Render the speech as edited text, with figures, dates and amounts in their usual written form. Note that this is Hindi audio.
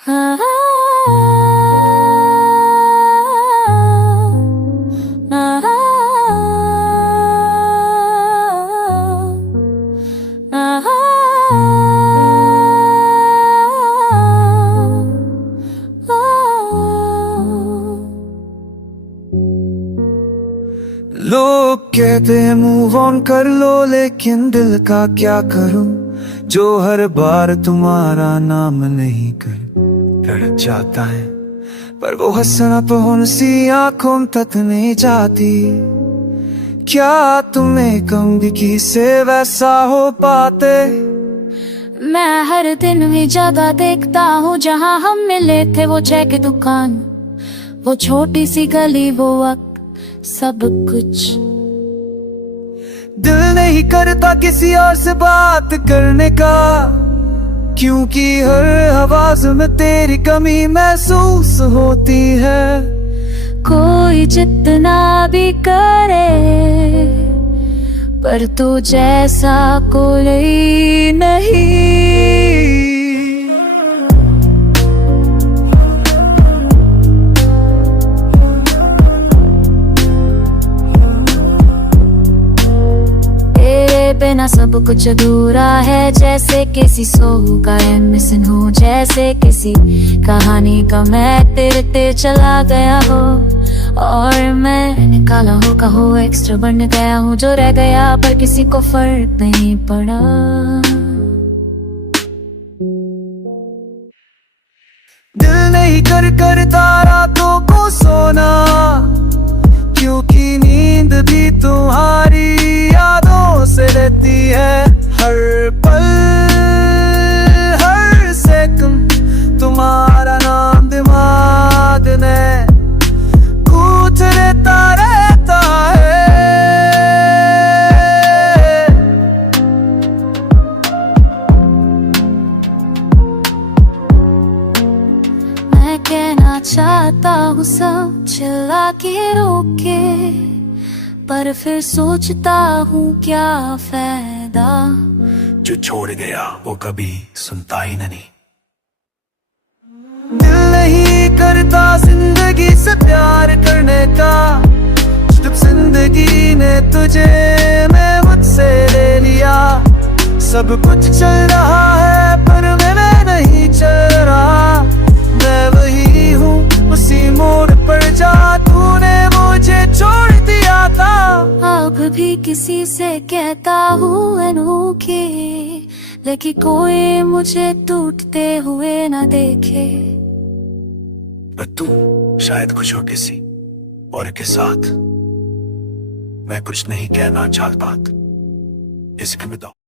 हाँ, लोग कहते हैं मूव ऑन कर लो, लेकिन दिल का क्या करूं जो हर बार तुम्हारा नाम नहीं कर जाता है। पर वो हंसना तो उनसी आंखों तक नहीं जाती। क्या तुम्हें कभी किसे वैसा हो पाते? मैं हर दिन भी जगह देखता हूँ जहाँ हम मिले थे, वो चाय की दुकान, वो छोटी सी गली, वो वक्त, सब कुछ। दिल नहीं करता किसी और से बात करने का, क्योंकि हर आवाज में तेरी कमी महसूस होती है। कोई जितना भी करे, पर तू जैसा कोई नहीं। बिना सब कुछ अधूरा है, जैसे किसी सो का मिसिंग हो, जैसे किसी कहानी का मैं तेरे चला गया हो, और मैं निकाला हो कहो एक्स्ट्रा बन गया हूँ जो रह गया, पर किसी को फर्क नहीं पड़ा। दिल नहीं करता रातों को सोना, क्योंकि नींद भी तुम्हारी यादों से रहती है। हर पल हर सेकंड तुम्हारा नाम दिमाग में गूंजता रहता है। मैं कहना चाहता हूँ सब चिल्ला के रोके, पर फिर सोचता हूँ क्या फायदा, जो छोड़ गया वो कभी सुनता ही नहीं। दिल नहीं करता जिंदगी से प्यार करने का, जब जिंदगी ने तुझे मैं मुझसे ले लिया। सब कुछ चल रहा है पर मैं नहीं चल रहा, मैं वही हूँ उसी मोड़ पर जा तूने मुझे छोड़ दिया था। अब भी किसी से कहता हूँ अनोखे, लेकिन कोई मुझे टूटते हुए ना देखे। पर तू शायद कुछ हो किसी और के साथ। मैं कुछ नहीं कहना चाहता, इसके बताओ।